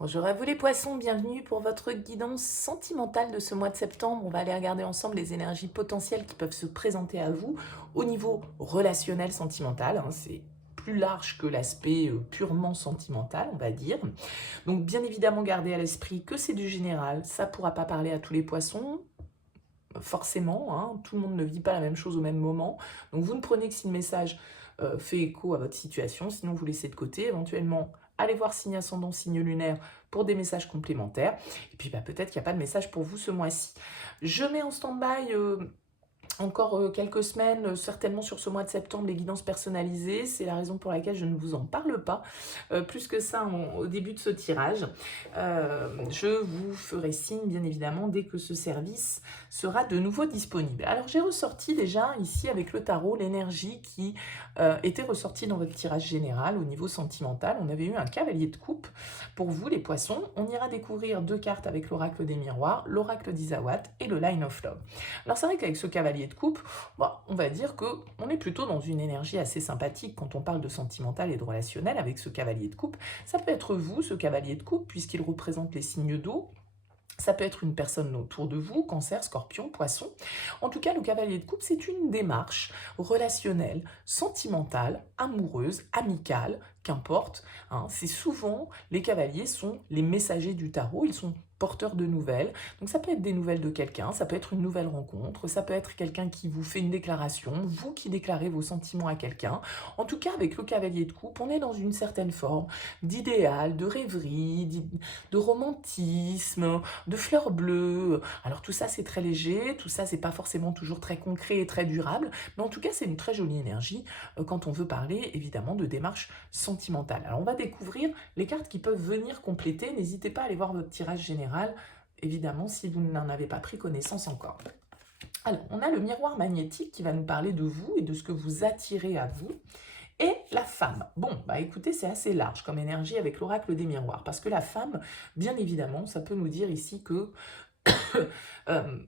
Bonjour à vous les poissons, bienvenue pour votre guidance sentimentale de ce mois de septembre. On va aller regarder ensemble les énergies potentielles qui peuvent se présenter à vous au niveau relationnel sentimental, hein. C'est plus large que l'aspect purement sentimental, on va dire. Donc bien évidemment, gardez à l'esprit que c'est du général, ça ne pourra pas parler à tous les poissons, forcément, hein. Tout le monde ne vit pas la même chose au même moment. Donc vous ne prenez que si le message fait écho à votre situation, sinon vous laissez de côté. Éventuellement, allez voir signe ascendant, signe lunaire pour des messages complémentaires. Et puis peut-être qu'il n'y a pas de message pour vous ce mois-ci. Je mets en stand-by encore quelques semaines, certainement sur ce mois de septembre, les guidances personnalisées. C'est la raison pour laquelle je ne vous en parle pas plus que ça au début de ce tirage. Je vous ferai signe, bien évidemment, dès que ce service sera de nouveau disponible. Alors, j'ai ressorti déjà ici avec le tarot l'énergie qui était ressortie dans votre tirage général au niveau sentimental. On avait eu un cavalier de coupe pour vous, les poissons. On ira découvrir deux cartes avec l'oracle des miroirs, l'oracle d'Isawat et le Line of Love. Alors, c'est vrai qu'avec ce cavalier de coupe, bon, on va dire qu'on est plutôt dans une énergie assez sympathique quand on parle de sentimental et de relationnel avec ce cavalier de coupe. Ça peut être vous, ce cavalier de coupe, puisqu'il représente les signes d'eau. Ça peut être une personne autour de vous, cancer, scorpion, poisson. En tout cas, le cavalier de coupe, c'est une démarche relationnelle, sentimentale, amoureuse, amicale, qu'importe, hein. C'est souvent, les cavaliers sont les messagers du tarot, ils sont porteurs de nouvelles. Donc ça peut être des nouvelles de quelqu'un, ça peut être une nouvelle rencontre, ça peut être quelqu'un qui vous fait une déclaration, vous qui déclarez vos sentiments à quelqu'un. En tout cas, avec le cavalier de coupe, on est dans une certaine forme d'idéal, de rêverie, de romantisme, de fleurs bleues. Alors tout ça c'est très léger, tout ça c'est pas forcément toujours très concret et très durable, mais en tout cas c'est une très jolie énergie quand on veut parler évidemment de démarche sentimentale. Alors on va découvrir les cartes qui peuvent venir compléter, n'hésitez pas à aller voir votre tirage général, évidemment si vous n'en avez pas pris connaissance encore. Alors on a le miroir magnétique qui va nous parler de vous et de ce que vous attirez à vous. Et la femme. Bon, bah écoutez, c'est assez large comme énergie avec l'oracle des miroirs, parce que la femme, bien évidemment, ça peut nous dire ici que euh,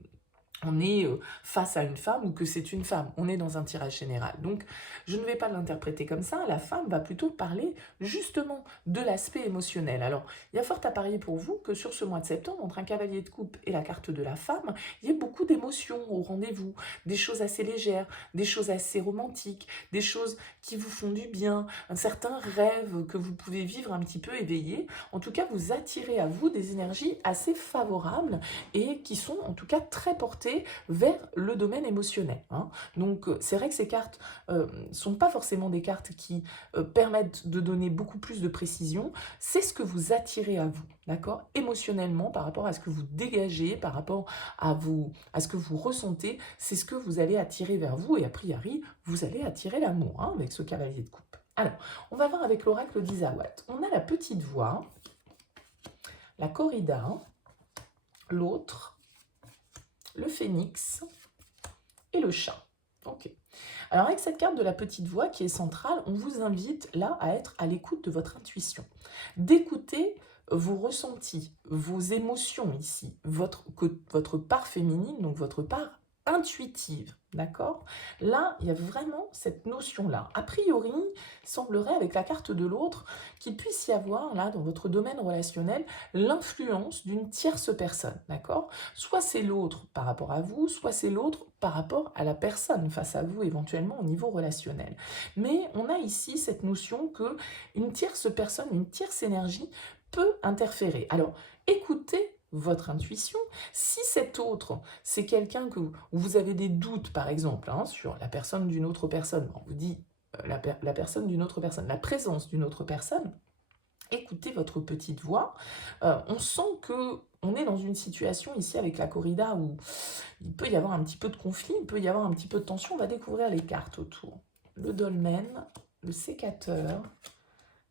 on est face à une femme ou que c'est une femme. On est dans un tirage général. Donc, je ne vais pas l'interpréter comme ça. La femme va plutôt parler justement de l'aspect émotionnel. Alors, il y a fort à parier pour vous que sur ce mois de septembre, entre un cavalier de coupe et la carte de la femme, il y a beaucoup d'émotions au rendez-vous. Des choses assez légères, des choses assez romantiques, des choses qui vous font du bien, un certain rêve que vous pouvez vivre un petit peu éveillé. En tout cas, vous attirez à vous des énergies assez favorables et qui sont en tout cas très portées vers le domaine émotionnel, hein. Donc c'est vrai que ces cartes sont pas forcément des cartes qui permettent de donner beaucoup plus de précision, c'est ce que vous attirez à vous, d'accord, émotionnellement par rapport à ce que vous dégagez, par rapport à ce que vous ressentez, c'est ce que vous allez attirer vers vous et a priori, vous allez attirer l'amour, hein, avec ce cavalier de coupe. Alors, on va voir avec l'oracle d'Isawat. On a la petite voix, la corrida, l'autre, le phénix et le chat. Ok. Alors avec cette carte de la petite voix qui est centrale, on vous invite là à être à l'écoute de votre intuition, d'écouter vos ressentis, vos émotions ici, votre part féminine, donc votre part intuitive, d'accord? Là, il y a vraiment cette notion-là. A priori, il semblerait avec la carte de l'autre qu'il puisse y avoir là, dans votre domaine relationnel, l'influence d'une tierce personne, d'accord? Soit c'est l'autre par rapport à vous, soit c'est l'autre par rapport à la personne face à vous, éventuellement au niveau relationnel. Mais on a ici cette notion que une tierce personne, une tierce énergie peut interférer. Alors, écoutez votre intuition. Si cet autre, c'est quelqu'un où vous avez des doutes, par exemple, hein, sur la personne d'une autre personne, on vous dit la personne d'une autre personne, la présence d'une autre personne, écoutez votre petite voix. On sent que on est dans une situation ici avec la corrida où il peut y avoir un petit peu de conflit, il peut y avoir un petit peu de tension. On va découvrir les cartes autour. Le dolmen, le sécateur,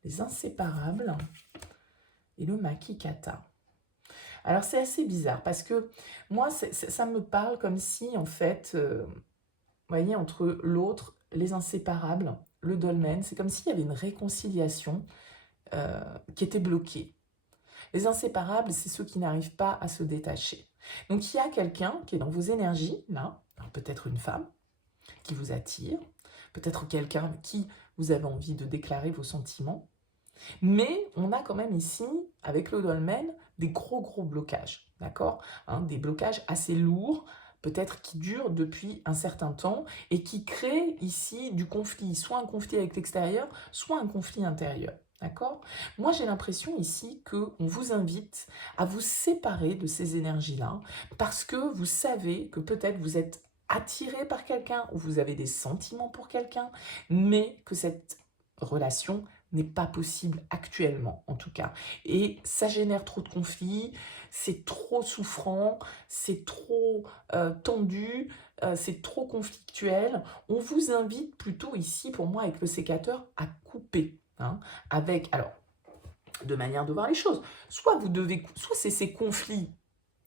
les inséparables et le makikata. Alors c'est assez bizarre parce que moi ça me parle comme si en fait, vous voyez, entre l'autre, les inséparables, le dolmen, c'est comme s'il y avait une réconciliation qui était bloquée. Les inséparables, c'est ceux qui n'arrivent pas à se détacher. Donc il y a quelqu'un qui est dans vos énergies, là, peut-être une femme qui vous attire, peut-être quelqu'un à qui vous avez envie de déclarer vos sentiments, Mais on a quand même ici, avec le dolmen, des gros blocages, d'accord? Hein, des blocages assez lourds, peut-être qui durent depuis un certain temps et qui créent ici du conflit, soit un conflit avec l'extérieur, soit un conflit intérieur. D'accord? Moi, j'ai l'impression ici qu'on vous invite à vous séparer de ces énergies-là parce que vous savez que peut-être vous êtes attiré par quelqu'un ou vous avez des sentiments pour quelqu'un, mais que cette relation n'est pas possible actuellement, en tout cas. Et ça génère trop de conflits, c'est trop souffrant, c'est trop tendu, c'est trop conflictuel. On vous invite plutôt ici, pour moi, avec le sécateur, à couper. Hein, avec, alors, de manière de voir les choses. Soit c'est ces conflits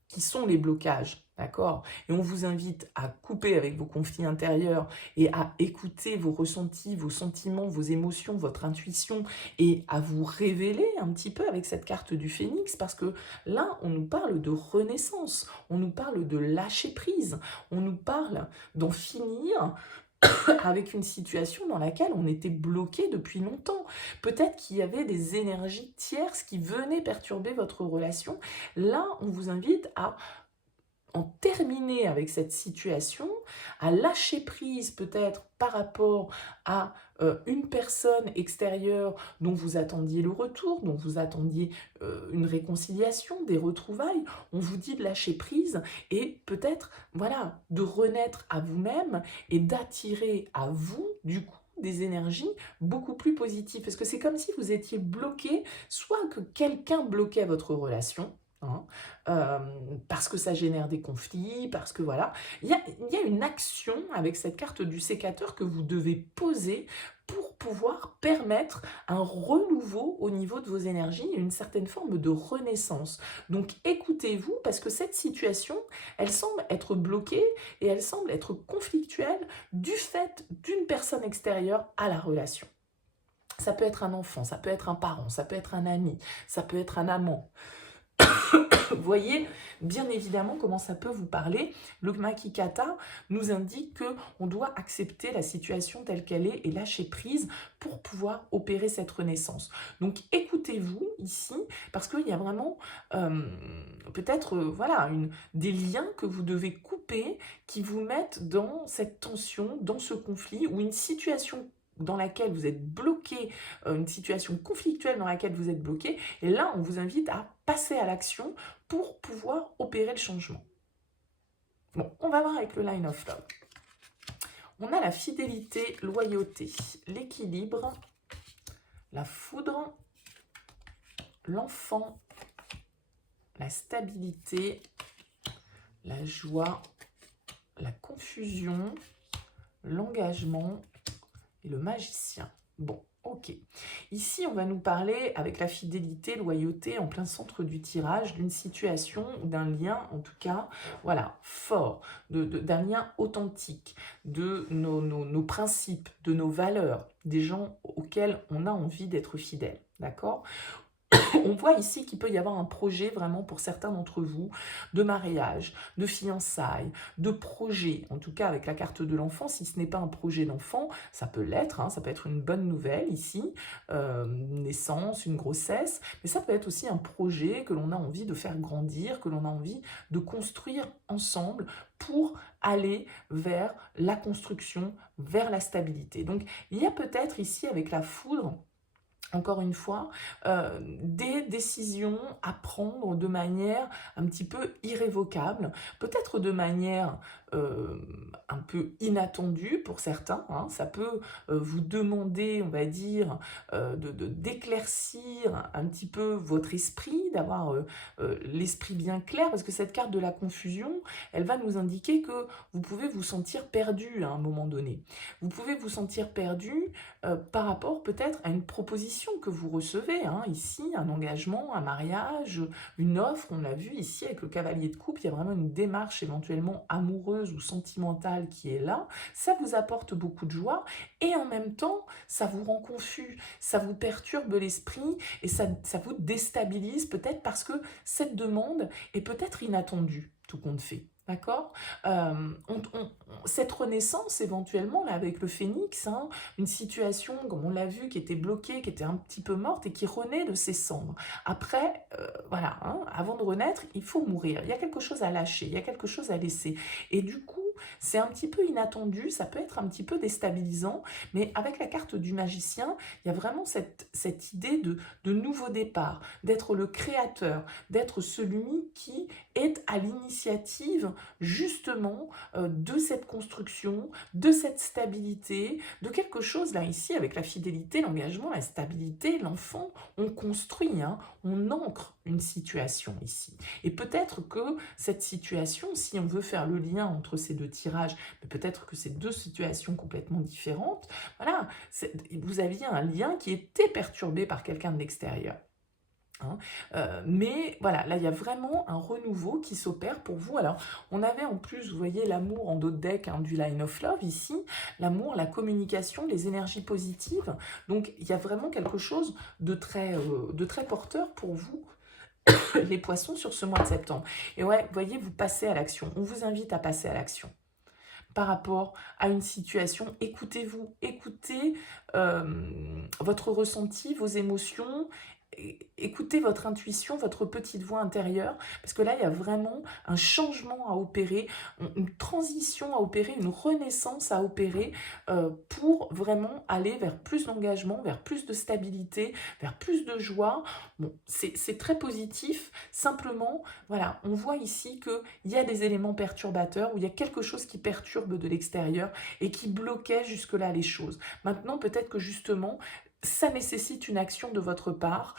qui sont les blocages, d'accord? Et on vous invite à couper avec vos conflits intérieurs et à écouter vos ressentis, vos sentiments, vos émotions, votre intuition et à vous révéler un petit peu avec cette carte du phénix parce que là, on nous parle de renaissance, on nous parle de lâcher prise, on nous parle d'en finir avec une situation dans laquelle on était bloqué depuis longtemps. Peut-être qu'il y avait des énergies tierces qui venaient perturber votre relation. Là, on vous invite à en terminer avec cette situation, à lâcher prise peut-être par rapport à une personne extérieure dont vous attendiez le retour, dont vous attendiez une réconciliation, des retrouvailles. On vous dit de lâcher prise et peut-être voilà, de renaître à vous-même et d'attirer à vous du coup des énergies beaucoup plus positives. Parce que c'est comme si vous étiez bloqué, soit que quelqu'un bloquait votre relation, hein, parce que ça génère des conflits, parce que voilà, il y a une action avec cette carte du sécateur que vous devez poser pour pouvoir permettre un renouveau au niveau de vos énergies et une certaine forme de renaissance. Donc écoutez-vous parce que cette situation, elle semble être bloquée et elle semble être conflictuelle du fait d'une personne extérieure à la relation. Ça peut être un enfant, ça peut être un parent, ça peut être un ami, ça peut être un amant. Vous voyez bien évidemment comment ça peut vous parler. Le Makikata nous indique qu'on doit accepter la situation telle qu'elle est et lâcher prise pour pouvoir opérer cette renaissance. Donc écoutez-vous ici parce qu'il y a vraiment peut-être voilà, des liens que vous devez couper qui vous mettent dans cette tension, dans ce conflit ou une situation dans laquelle vous êtes bloqué, une situation conflictuelle dans laquelle vous êtes bloqué, et là on vous invite à passer à l'action pour pouvoir opérer le changement. Bon, on va voir avec le Line of Love. On a la fidélité, loyauté, l'équilibre, la foudre, l'enfant, la stabilité, la joie, la confusion, l'engagement et le magicien. Bon, ok. Ici, on va nous parler, avec la fidélité, loyauté, en plein centre du tirage, d'une situation, d'un lien, en tout cas, voilà, fort, d'un lien authentique, de nos principes, de nos valeurs, des gens auxquels on a envie d'être fidèle, d'accord ? On voit ici qu'il peut y avoir un projet vraiment pour certains d'entre vous de mariage, de fiançailles, de projet. En tout cas, avec la carte de l'enfant, si ce n'est pas un projet d'enfant, ça peut l'être, hein, ça peut être une bonne nouvelle ici, une naissance, une grossesse, mais ça peut être aussi un projet que l'on a envie de faire grandir, que l'on a envie de construire ensemble pour aller vers la construction, vers la stabilité. Donc, il y a peut-être ici avec la foudre, encore une fois, des décisions à prendre de manière un petit peu irrévocable, peut-être de manière un peu inattendue pour certains. Hein. Ça peut vous demander, on va dire, d'éclaircir un petit peu votre esprit, d'avoir l'esprit bien clair, parce que cette carte de la confusion, elle va nous indiquer que vous pouvez vous sentir perdu à un moment donné. Vous pouvez vous sentir perdu par rapport peut-être à une proposition que vous recevez, hein, ici, un engagement, un mariage, une offre, on l'a vu ici avec le cavalier de coupe, il y a vraiment une démarche éventuellement amoureuse ou sentimentale qui est là, ça vous apporte beaucoup de joie et en même temps, ça vous rend confus, ça vous perturbe l'esprit et ça vous déstabilise peut-être parce que cette demande est peut-être inattendue, tout compte fait. D'accord? Cette renaissance éventuellement là avec le phénix, hein, une situation comme on l'a vu qui était bloquée, qui était un petit peu morte et qui renaît de ses cendres. Après, voilà, hein, avant de renaître, il faut mourir. Il y a quelque chose à lâcher, il y a quelque chose à laisser. Et du coup, c'est un petit peu inattendu, ça peut être un petit peu déstabilisant, mais avec la carte du magicien, il y a vraiment cette idée de nouveau départ, d'être le créateur, d'être celui qui est à l'initiative justement de cette construction, de cette stabilité, de quelque chose là ici avec la fidélité, l'engagement, la stabilité, l'enfant, on construit, hein, on ancre une situation ici. Et peut-être que cette situation, si on veut faire le lien entre ces deux tirages, mais peut-être que c'est deux situations complètement différentes, voilà, vous aviez un lien qui était perturbé par quelqu'un de l'extérieur. Hein. Mais voilà, là, il y a vraiment un renouveau qui s'opère pour vous. Alors, on avait en plus, vous voyez, l'amour en dos de deck, hein, du Line of Love ici, l'amour, la communication, les énergies positives. Donc, il y a vraiment quelque chose de très porteur pour vous, les poissons, sur ce mois de septembre. Et ouais, vous voyez, vous passez à l'action. On vous invite à passer à l'action par rapport à une situation. Écoutez-vous, écoutez votre ressenti, vos émotions, écoutez votre intuition, votre petite voix intérieure, parce que là, il y a vraiment un changement à opérer, une transition à opérer, une renaissance à opérer pour vraiment aller vers plus d'engagement, vers plus de stabilité, vers plus de joie. Bon, c'est très positif, simplement, voilà, on voit ici qu'il y a des éléments perturbateurs, où il y a quelque chose qui perturbe de l'extérieur et qui bloquait jusque-là les choses. Maintenant, peut-être que justement, ça nécessite une action de votre part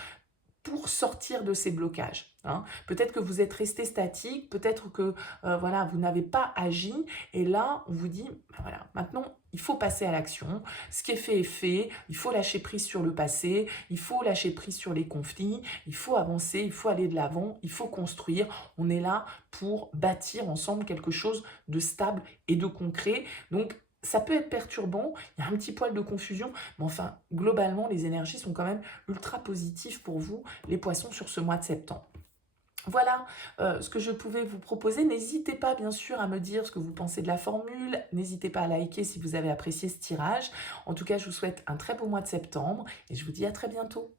pour sortir de ces blocages. Hein. Peut-être que vous êtes resté statique, peut-être que voilà, vous n'avez pas agi, et là, on vous dit, ben voilà, maintenant, il faut passer à l'action. Ce qui est fait, il faut lâcher prise sur le passé, il faut lâcher prise sur les conflits, il faut avancer, il faut aller de l'avant, il faut construire. On est là pour bâtir ensemble quelque chose de stable et de concret. Donc, ça peut être perturbant, il y a un petit poil de confusion, mais enfin, globalement, les énergies sont quand même ultra positives pour vous, les poissons, sur ce mois de septembre. Voilà ce que je pouvais vous proposer. N'hésitez pas, bien sûr, à me dire ce que vous pensez de la formule. N'hésitez pas à liker si vous avez apprécié ce tirage. En tout cas, je vous souhaite un très beau mois de septembre et je vous dis à très bientôt.